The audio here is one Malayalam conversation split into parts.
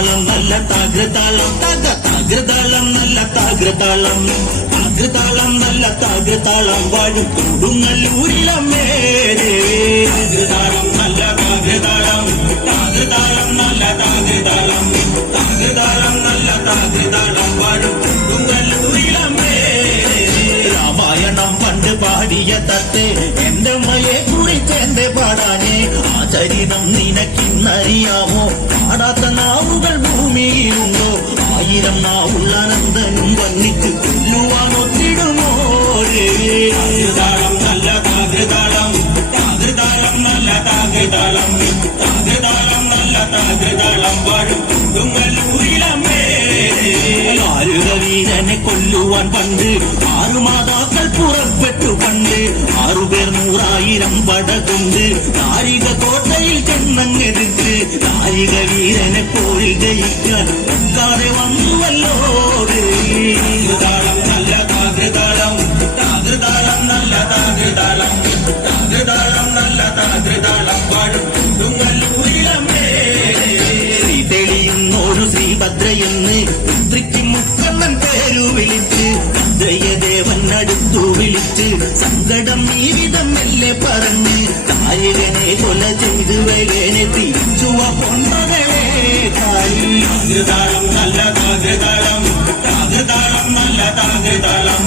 താകൃതാളം നല്ല താകൃതാളം. തക താകൃതാളം നല്ല താകൃതാളം. താകൃതാളം നല്ല താകൃതാളം. വാഴും കൊടുങ്ങല്ലൂരിലമ്മേ താകൃതാളം പാടിയ തത്തേ എന്റെ അമ്മയെ കുറിച്ച് എന്റെ പാടാനേ? ആ ചരിതം നിനക്കിന്നറിയാമോ? പാടാത്ത നാവുകൾ ഭൂമിയിലുണ്ടോ? ആയിരം നാവുള്ള അനന്തനും വന്നിട്ട് കൊല്ലുവാൻ ഒത്തിടുമോ താഴം നല്ല താകൃതാളം. താകൃതാളം നല്ല താകൃതാളം. താകൃതാളം നല്ല താകൃതാളം. വാഴും மனிதனை கொல்லுவான் பண்டு ஆறு மாதாக்கள் புறப்பெற்று பண்டு ஆறு பேர் நூறாயிரம் பட கொண்டு தாரிக கோட்டையில் தென்னங்கெடுத்து தாரிக வீரனை போரில் ஜெயிக்க காதை வந்து வல்லோடு தாளம் நல்ல தாகு தாளம். தாகு தாளம் நல்ல தாகு தாளம். അടുത്തു വിളിച്ച് സങ്കടം വിധം മെല്ലെ പറഞ്ഞ് കായകനെ കൊല ചെയ്ത് വേഗനെ തിരിച്ചുവ പൊന്നകളെ താകൃതാളം നല്ല താകൃതാളം താകൃതാളം നല്ല താകൃതാളം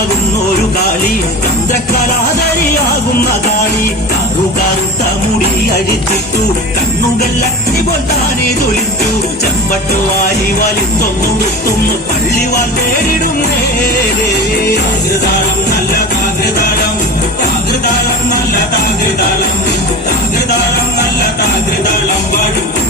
അമ്പരത്തുമ്പിയാകുന്ന ഒരു കാളി. ചന്ദ്രക്കലാതരിയാകുന്ന കാളി. കറുകറുത്ത മുടി അഴിച്ചിട്ടു. കണ്ണുകൾ അഗ്നി പോൽ താനെ ചെമ്പട്ട് ചെമ്പട്ടു വാരി വലിത്തൊന്നുടുത്തുന്നു പള്ളിവാൽ നേരിടും താകൃതാളം നല്ല താകൃതാളം. താകൃതാളം നല്ല താകൃതാളം. താകൃതാളം നല്ല താകൃതാളം. പാടും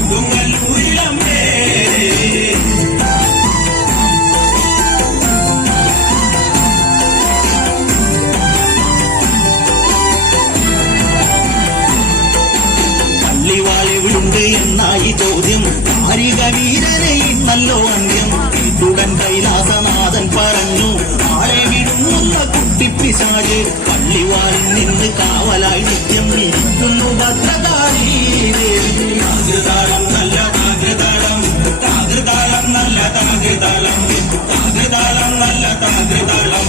കൈലാസനാഥൻ പറഞ്ഞു ആളെ വിടുന്നുള്ള കുട്ടിപ്പിശാൽ പള്ളിവാരിൽ നിന്ന് കാവലായി നിത്യം നിൽക്കുന്നു ഭദ്രകാളി. താകൃതാളം നല്ല താകൃതാളം താകൃതാളം നല്ല താകൃതാളം താകൃതാളം നല്ല താകൃതാളം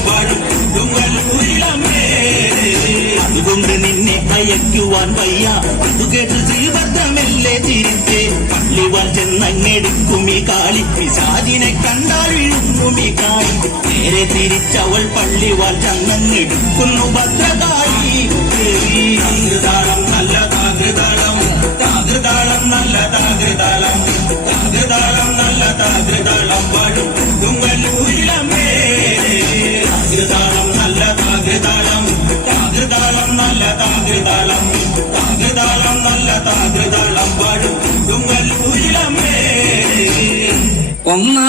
കൊടുങ്ങല്ലൂരിലമ്മേ അതുകൊണ്ട് നിന്നെ അയക്കുവാൻ വയ്യ. അത് കേട്ട് ശ്രീഭദ്രമല്ലേ ചിരിച്ച് പള്ളിവാൻ ചെന്നങ്ങെടുക്കും ഈ കാളി. പിശാചിനെ കണ്ടാൽ വീഴുന്നും ഈ കാളി. നേരെ തിരിച്ചവൾ പള്ളി ചെന്നങ്ങെടുക്കുന്നു ഭദ്രകാളി. താകൃതാളം താകൃതാളം നല്ല താകൃതാളം പാടും കൊടുങ്ങല്ലൂരിലമ്മേ ഒന്നാ